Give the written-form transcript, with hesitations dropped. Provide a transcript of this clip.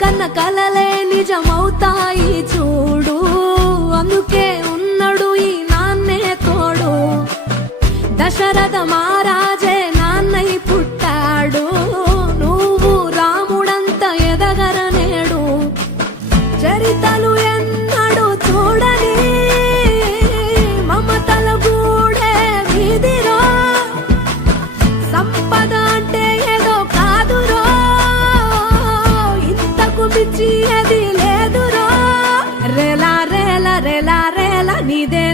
కన్న కలలే నిజమవుతాయి చూడు, అందుకే ఉన్నాడు ఈ నాన్నే తోడు. దశరథ మహారాజే నాన్నై పుట్టాడు, నువ్వు రాముడంత ఎదగరనేడు. చరితలు ఎన్నడు చూడని మమతల గూడే వీధిరో, సంపద అంటే ఏదో కాదురో, ఇంతకు మించి అది లేదురో. రేలా రేలా రేలా రేలా నీదే